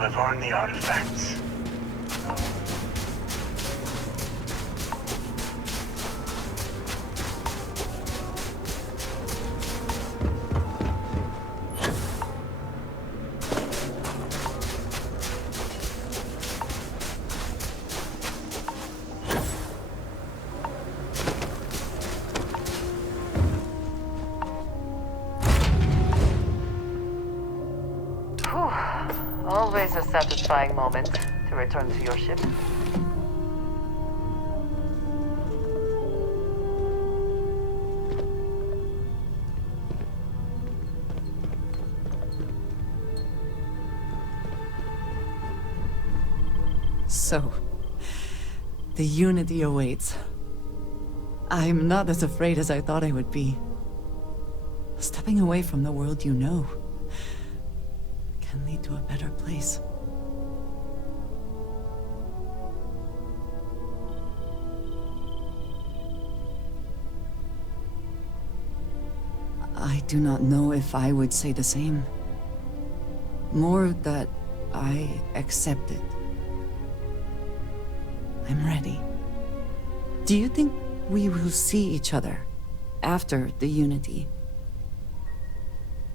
have earned the artifacts. Always a satisfying moment to return to your ship. So, the Unity awaits. I'm not as afraid as I thought I would be. Stepping away from the world you know can lead to a better place. I do not know if I would say the same. More that I accept it. I'm ready. Do you think we will see each other after the Unity?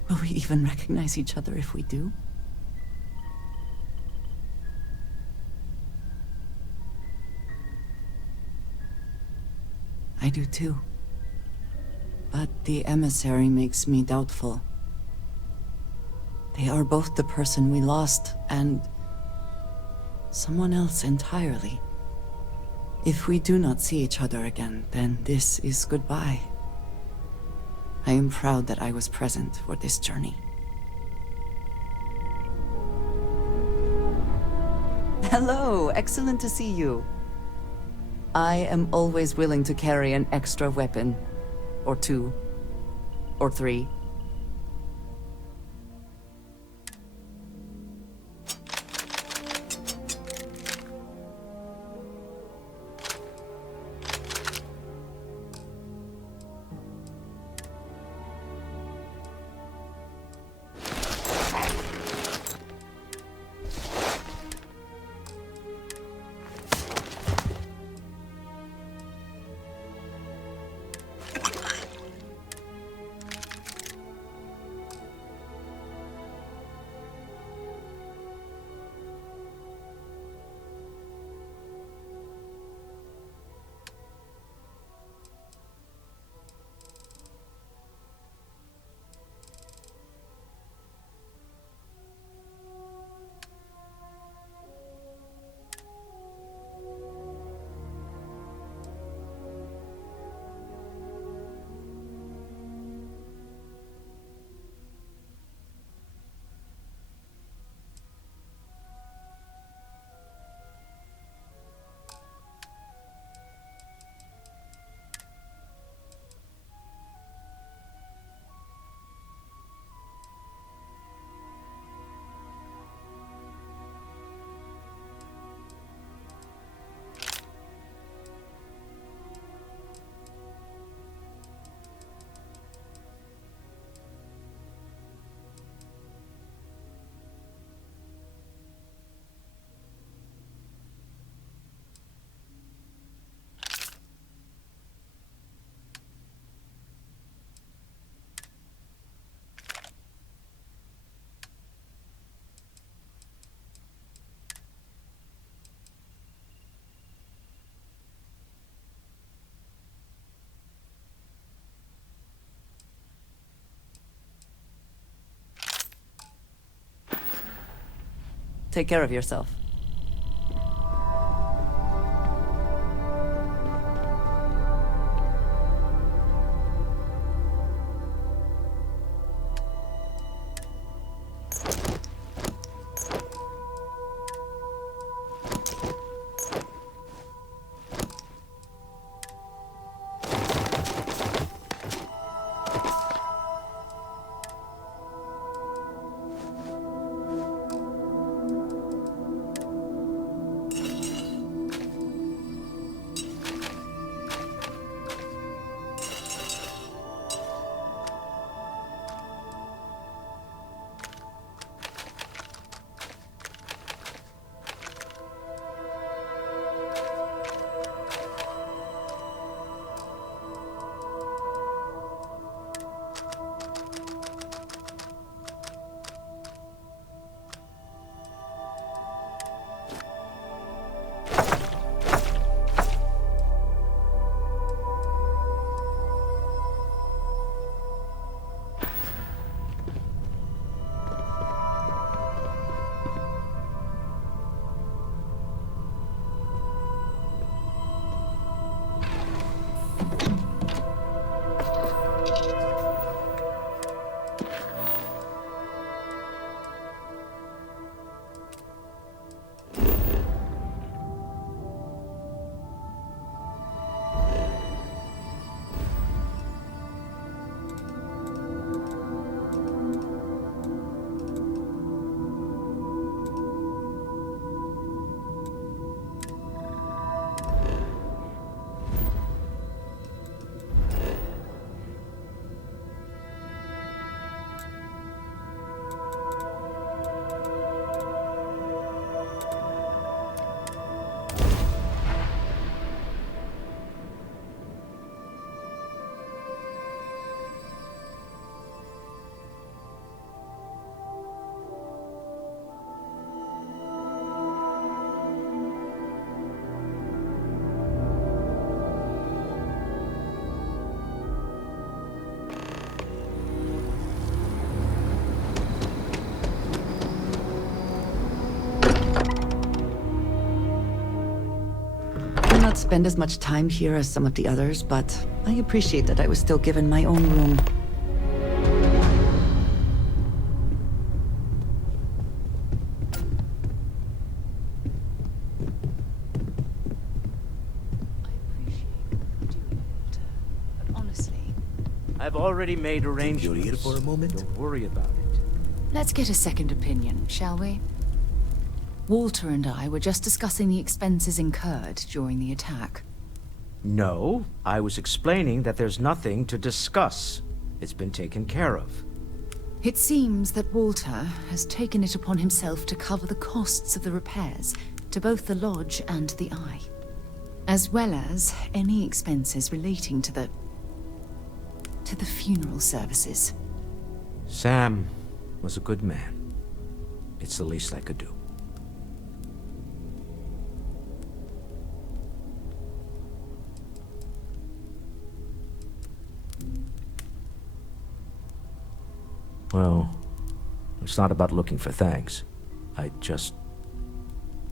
Will we even recognize each other if we do? I do too. But the emissary makes me doubtful. They are both the person we lost and someone else entirely. If we do not see each other again, then this is goodbye. I am proud that I was present for this journey. Hello, excellent to see you. I am always willing to carry an extra weapon. Or two. Or three. Take care of yourself. not spend as much time here as some of the others, but I appreciate that I was still given my own room. I've already made arrangements. You're here for a moment? Don't worry about it. Let's get a second opinion, shall we? Walter and I were just discussing the expenses incurred during the attack. No, I was explaining that there's nothing to discuss. It's been taken care of. It seems that Walter has taken it upon himself to cover the costs of the repairs to both the lodge and the Eye, as well as any expenses relating to the funeral services. Sam was a good man. It's the least I could do. Well, it's not about looking for thanks.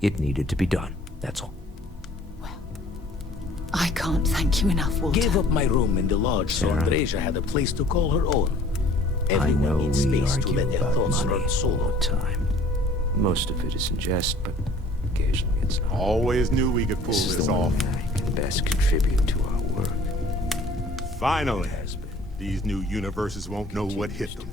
It needed to be done, that's all. Well, I can't thank you enough, Walter. Gave up my room in the lodge so Sarah. Andreja had a place to call her own. I Everyone know needs we space to argue let their about thoughts money run all solo. the time. Most of it is in jest, but occasionally it's not. Always knew we could pull This is this the off. one I can best contribute to our work. Finally, Has been. these new universes won't know what hit them.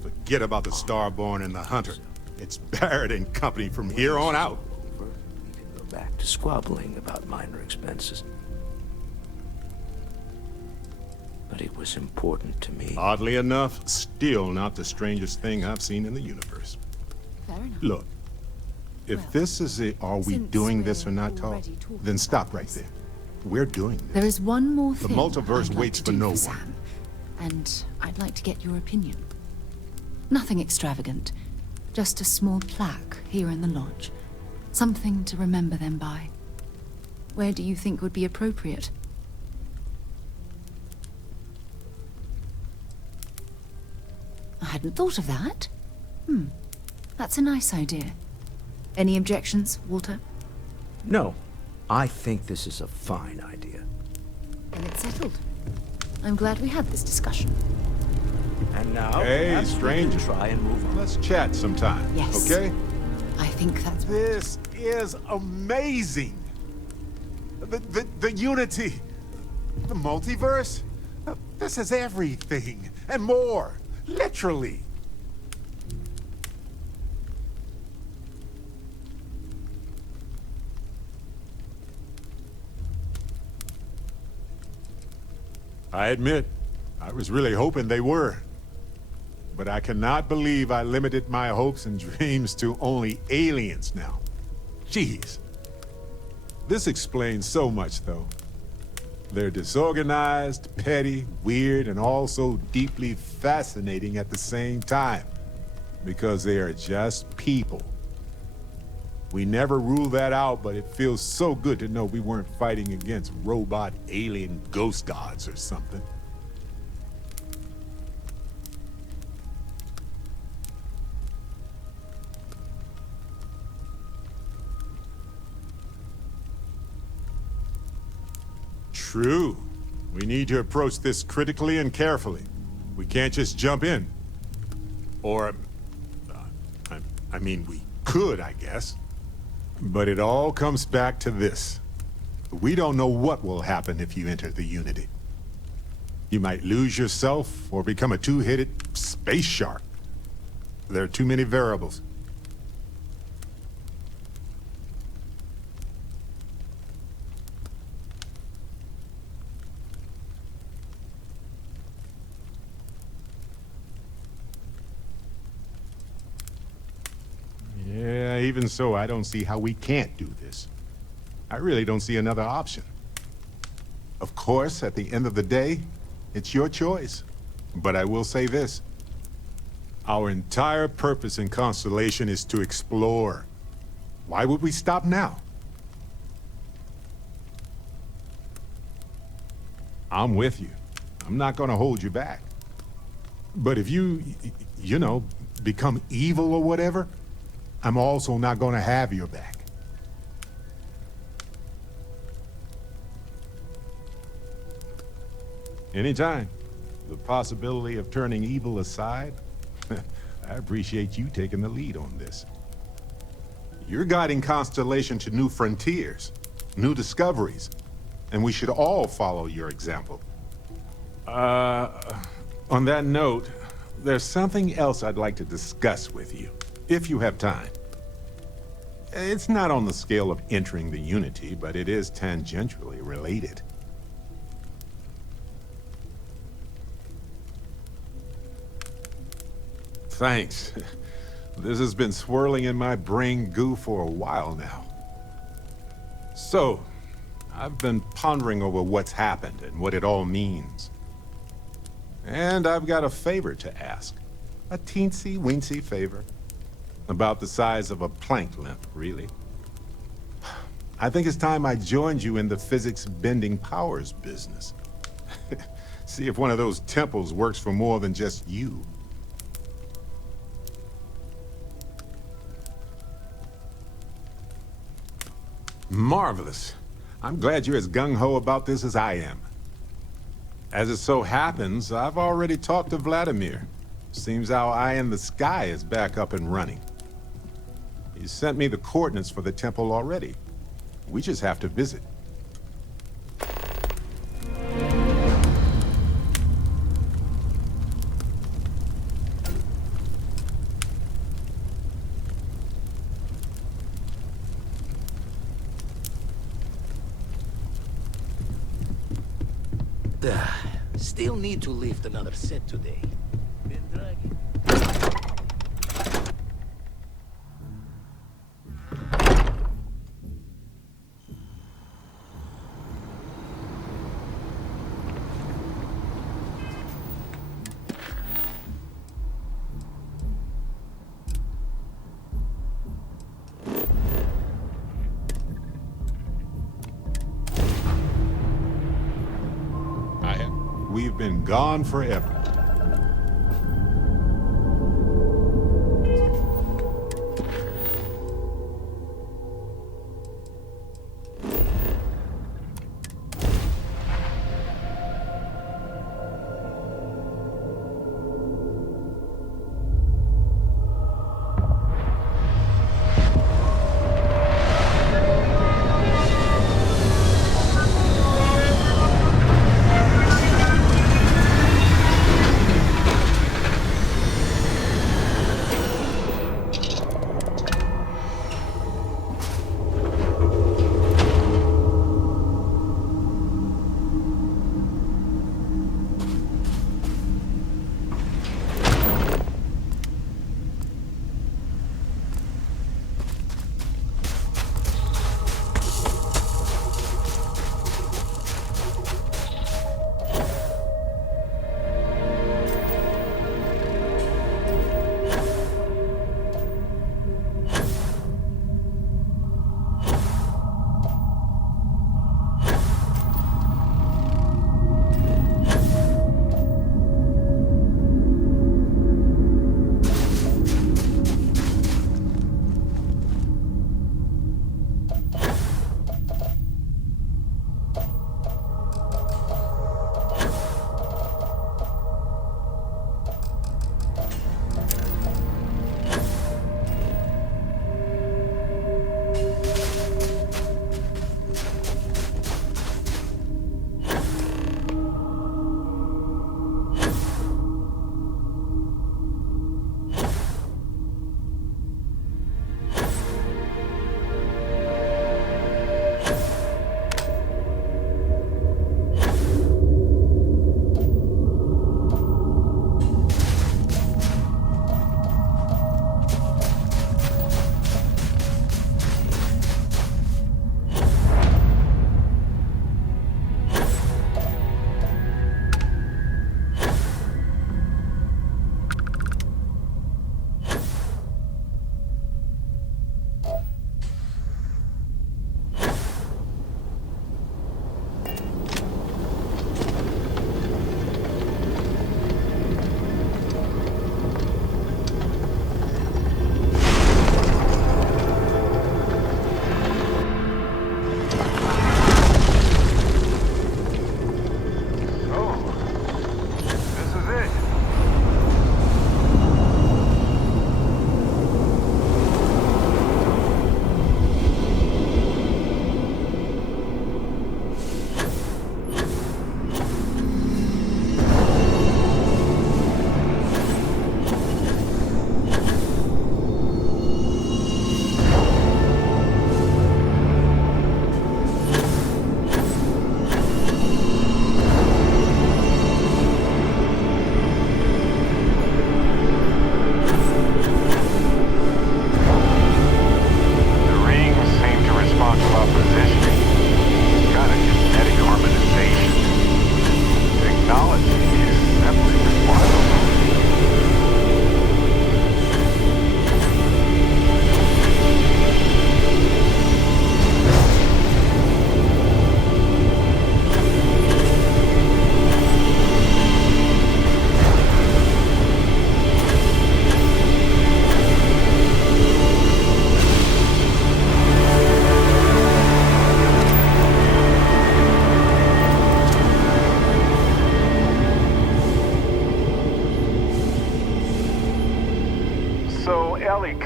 Forget about the Starborn and the Hunter. It's Barret and company from here on out. Over, we can go back to squabbling about minor expenses. But it was important to me. Oddly enough, still not the strangest thing I've seen in the universe. Fair enough. Look, if Well, this is a are we since doing this or we're not talk, already talking then stop about right this. there. We're doing this. There is one more The thing multiverse I'd like waits to for do no one. Sam, and I'd like to get your opinion. Nothing extravagant, just a small plaque here in the lodge. Something to remember them by. Where do you think would be appropriate? I hadn't thought of that. That's a nice idea. Any objections, Walter? No, I think this is a fine idea. Then it's settled. I'm glad we had this discussion. And now, Hey, perhaps we stranger. can try and move on. Let's chat sometime. Yes. Okay? I think that's right. This is amazing. The unity, the multiverse. This is everything and more. Literally. I admit, I was really hoping they were. But I cannot believe I limited my hopes and dreams to only aliens now. Jeez. This explains so much, though. They're disorganized, petty, weird, and also deeply fascinating at the same time. Because they are just people. We never rule that out, but it feels so good to know we weren't fighting against robot alien ghost gods or something. True. We need to approach this critically and carefully. We can't just jump in. Or, I mean, we could, I guess. But it all comes back to this. We don't know what will happen if you enter the Unity. You might lose yourself or become a two-headed space shark. There are too many variables. Yeah, even so, I don't see how we can't do this. I really don't see another option. Of course, at the end of the day, it's your choice. But I will say this. Our entire purpose in Constellation is to explore. Why would we stop now? I'm with you. I'm not gonna hold you back. But if you know, become evil or whatever, I'm also not gonna have your back. Anytime. The possibility of turning evil aside, I appreciate you taking the lead on this. You're guiding Constellation to new frontiers, new discoveries, and we should all follow your example. On that note, there's something else I'd like to discuss with you, if you have time. It's not on the scale of entering the Unity, but it is tangentially related. Thanks. This has been swirling in my brain goo for a while now. So, I've been pondering over what's happened and what it all means. And I've got a favor to ask. A teensy-weensy favor. About the size of a plank length, really. I think it's time I joined you in the physics-bending powers business. See if one of those temples works for more than just you. Marvelous. I'm glad you're as gung-ho about this as I am. As it so happens, I've already talked to Vladimir. Seems our eye in the sky is back up and running. He sent me the coordinates for the temple already. We just have to visit. Still need to lift another set today. Been dragging. We've been gone forever.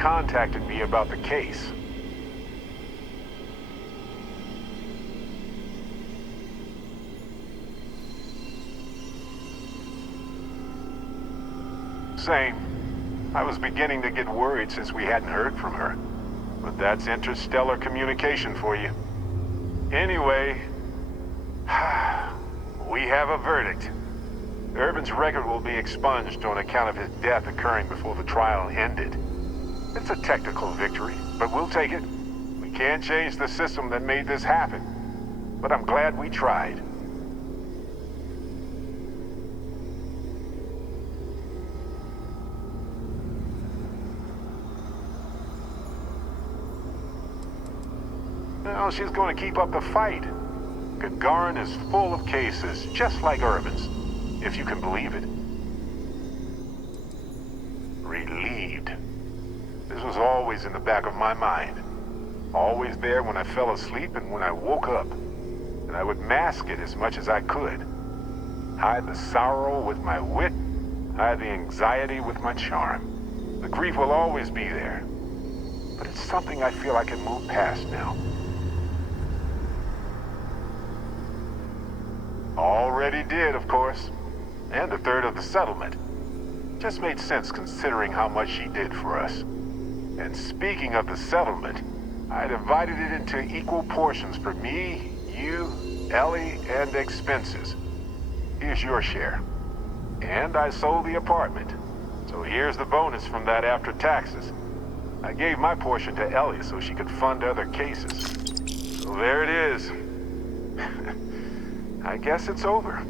contacted me about the case. Same. I was beginning to get worried since we hadn't heard from her. But that's interstellar communication for you. Anyway, we have a verdict. Ervin's record will be expunged on account of his death occurring before the trial ended. It's a technical victory, but we'll take it. We can't change the system that made this happen. But I'm glad we tried. Well, she's going to keep up the fight. Gagarin is full of cases, just like Ervin's, if you can believe it. Relieved. This was always in the back of my mind. Always there when I fell asleep and when I woke up. And I would mask it as much as I could. Hide the sorrow with my wit, hide the anxiety with my charm. The grief will always be there. But it's something I feel I can move past now. Already did, of course. And a third of the settlement. Just made sense considering how much she did for us. And speaking of the settlement, I divided it into equal portions for me, you, Ellie, and expenses. Here's your share. And I sold the apartment. So here's the bonus from that after taxes. I gave my portion to Ellie so she could fund other cases. So there it is. I guess it's over.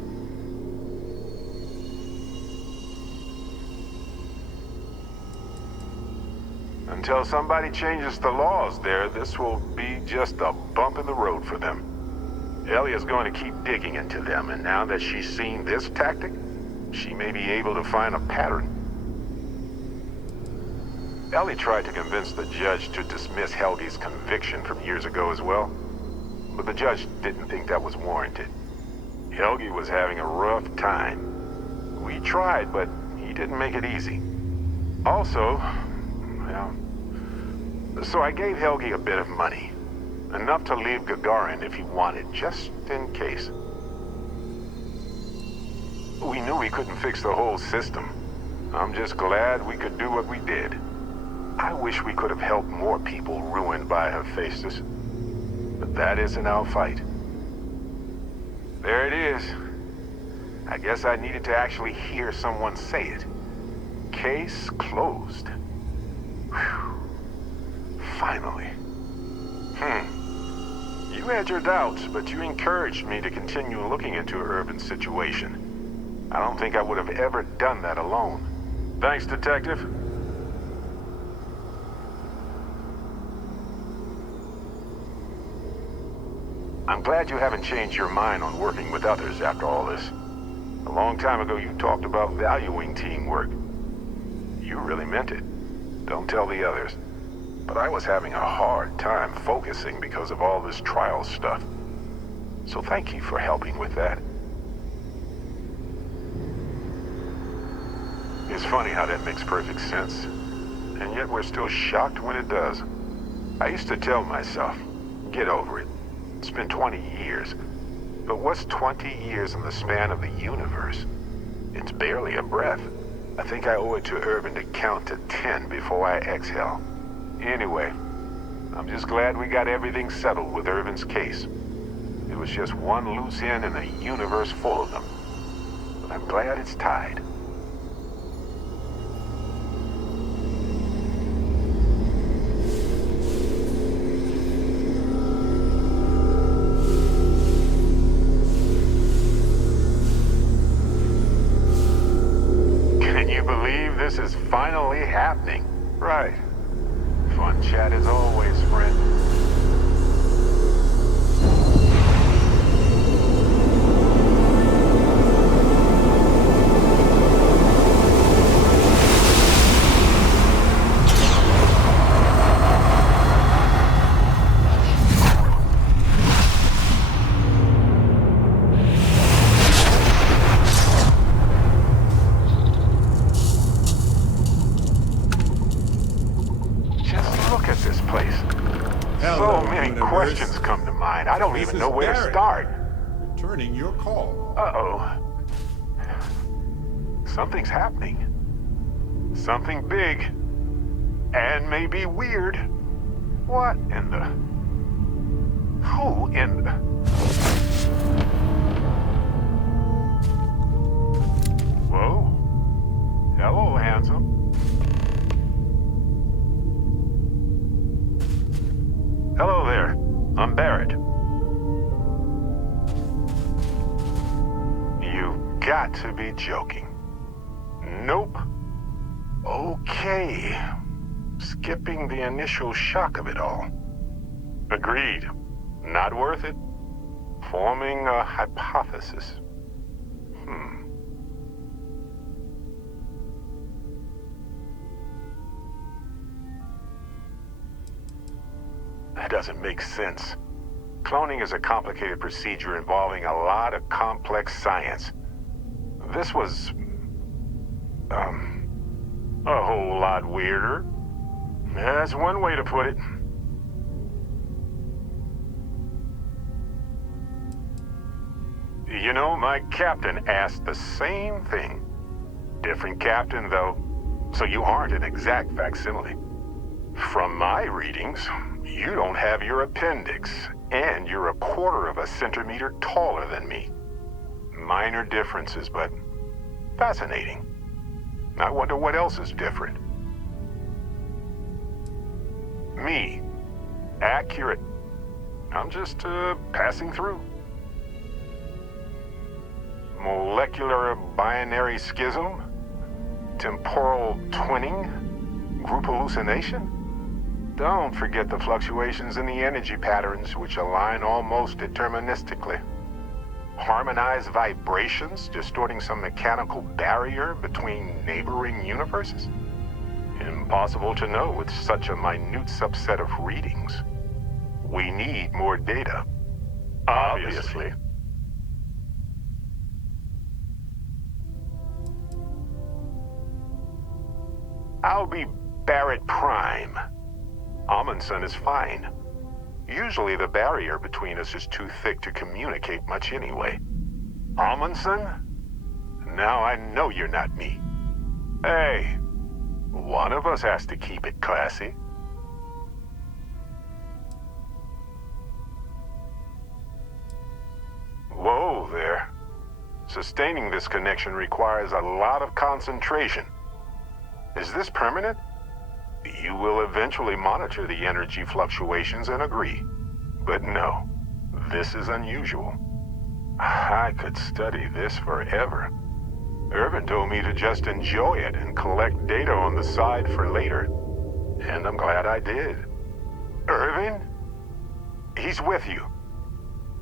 Until somebody changes the laws there, this will be just a bump in the road for them. Ellie is going to keep digging into them, and now that she's seen this tactic, she may be able to find a pattern. Ellie tried to convince the judge to dismiss Helge's conviction from years ago as well, but the judge didn't think that was warranted. Helge was having a rough time. We tried, but he didn't make it easy. Also, well, so I gave Helge a bit of money. Enough to leave Gagarin if he wanted, just in case. We knew we couldn't fix the whole system. I'm just glad we could do what we did. I wish we could have helped more people ruined by Hephaestus. But that isn't our fight. There it is. I guess I needed to actually hear someone say it. Case closed. Whew. Finally. You had your doubts, but you encouraged me to continue looking into Ervin's situation. I don't think I would have ever done that alone. Thanks, Detective. I'm glad you haven't changed your mind on working with others after all this. A long time ago you talked about valuing teamwork. You really meant it. Don't tell the others. But I was having a hard time focusing because of all this trial stuff. So thank you for helping with that. It's funny how that makes perfect sense. And yet we're still shocked when it does. I used to tell myself, get over it. It's been 20 years. But what's 20 years in the span of the universe? It's barely a breath. I think I owe it to Ervin to count to 10 before I exhale. Anyway, I'm just glad we got everything settled with Ervin's case. It was just one loose end in a universe full of them. But I'm glad it's tied. This is finally happening. Right. Fun chat as always, friend. even is know where to Barret. start. Returning your call. Uh-oh. Something's happening. Something big. And maybe weird. What in the... Who in the... Whoa. Hello, handsome. Hello there. I'm Barret. You got to be joking. Nope. Okay. Skipping the initial shock of it all. Agreed. Not worth it. Forming a hypothesis. That doesn't make sense. Cloning is a complicated procedure involving a lot of complex science. This was... a whole lot weirder. That's one way to put it. You know, my captain asked the same thing. Different captain, though, so you aren't an exact facsimile. From my readings, you don't have your appendix, and you're 1/4 of a centimeter taller than me. Minor differences, but fascinating. I wonder what else is different. Me. Accurate. I'm just, passing through. Molecular binary schism? Temporal twinning? Group hallucination? Don't forget the fluctuations in the energy patterns, which align almost deterministically. Harmonized vibrations distorting some mechanical barrier between neighboring universes? Impossible to know with such a minute subset of readings. We need more data. Obviously. I'll be Barret Prime. Amundsen is fine. Usually the barrier between us is too thick to communicate much anyway. Amundsen? Now I know you're not me. Hey, one of us has to keep it classy. Whoa there. Sustaining this connection requires a lot of concentration. Is this permanent? You will eventually monitor the energy fluctuations and agree. But no, this is unusual. I could study this forever. Ervin told me to just enjoy it and collect data on the side for later. And I'm glad I did. Ervin? He's with you.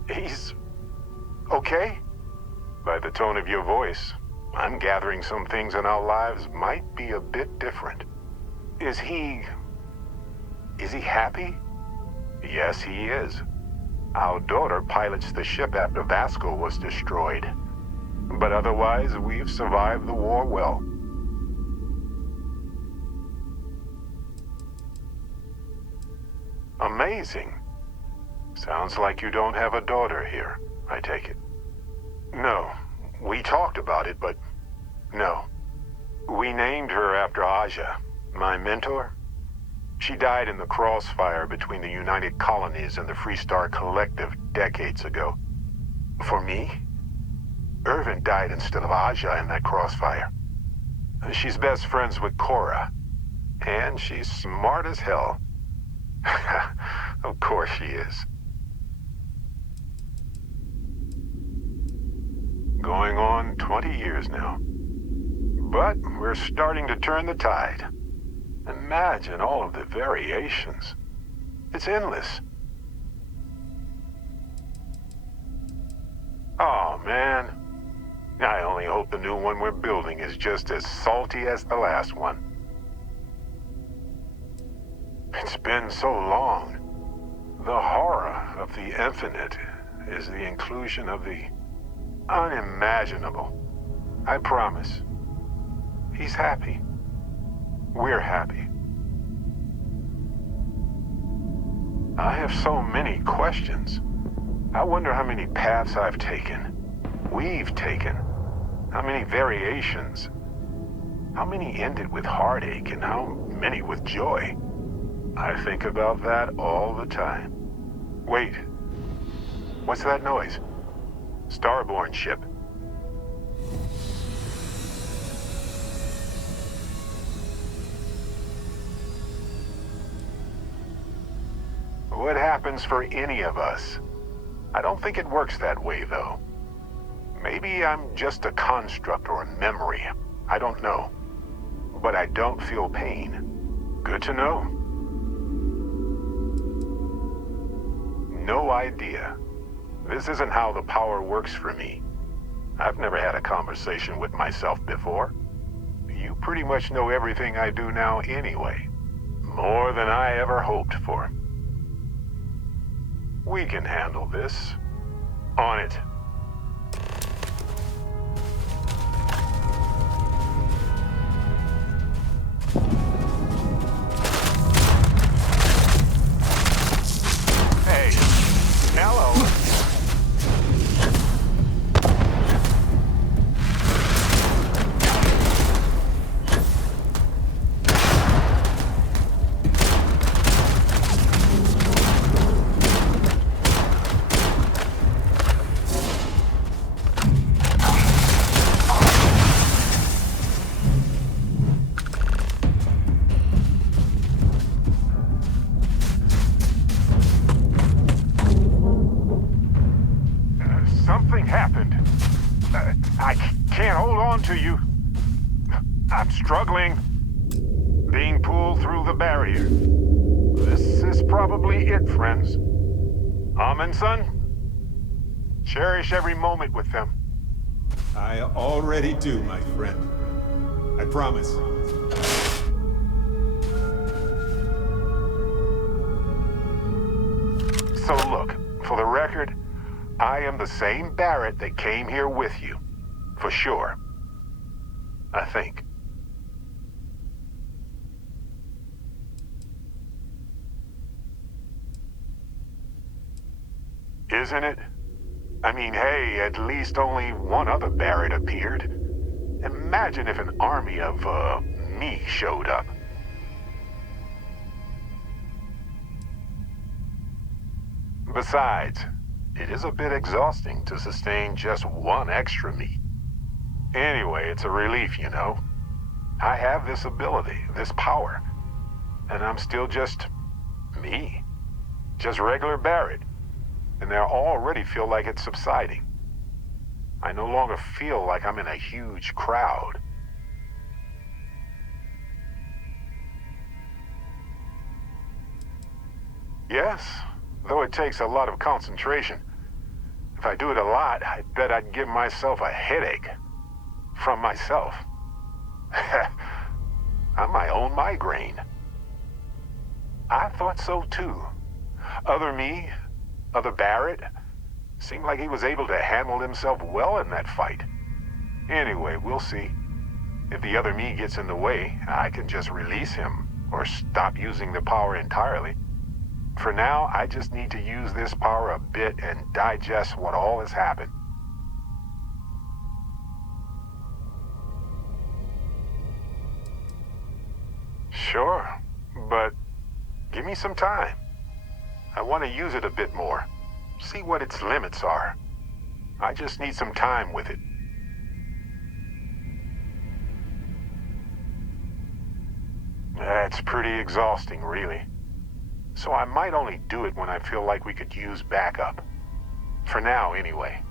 He's... okay? By the tone of your voice, I'm gathering some things in our lives might be a bit different. Is he happy? Yes, he is. Our daughter pilots the ship after Vasco was destroyed. But otherwise, we've survived the war well. Amazing. Sounds like you don't have a daughter here, I take it. No, we talked about it, but no. We named her after Aja, my mentor. She died in the crossfire between the United Colonies and the Freestar Collective decades ago. For me, Ervin died instead of Aja in that crossfire. She's best friends with Cora, and she's smart as hell. Of course she is. Going on 20 years now. But we're starting to turn the tide. Imagine all of the variations. It's endless. Oh, man. I only hope the new one we're building is just as salty as the last one. It's been so long. The horror of the infinite is the inclusion of the unimaginable. I promise. He's happy. We're happy. I have so many questions. I wonder how many paths I've taken. We've taken. How many variations. How many ended with heartache and how many with joy. I think about that all the time. Wait. What's that noise? Starborn ship. What happens for any of us? I don't think it works that way, though. Maybe I'm just a construct or a memory. I don't know. But I don't feel pain. Good to know. No idea. This isn't how the power works for me. I've never had a conversation with myself before. You pretty much know everything I do now anyway. More than I ever hoped for. We can handle this. On it. Hey. Hello. Something happened. I can't hold on to you. I'm struggling. Being pulled through the barrier. This is probably it, friends. Son? Cherish every moment with them. I already do, my friend. I promise. So look, for the record, I am the same Barret that came here with you. For sure. I think. Isn't it? I mean, hey, at least only one other Barret appeared. Imagine if an army of, me showed up. Besides, it is a bit exhausting to sustain just one extra me. Anyway, it's a relief, you know. I have this ability, this power. And I'm still just me. Just regular Barret. And I already feel like it's subsiding. I no longer feel like I'm in a huge crowd. Yes, though it takes a lot of concentration. If I do it a lot, I bet I'd give myself a headache. From myself. I'm my own migraine. I thought so too. Other me, other Barret, seemed like he was able to handle himself well in that fight. Anyway, we'll see. If the other me gets in the way, I can just release him, or stop using the power entirely. For now, I just need to use this power a bit and digest what all has happened. Sure, but give me some time. I want to use it a bit more. See what its limits are. I just need some time with it. That's pretty exhausting, really. So I might only do it when I feel like we could use backup. For now, anyway.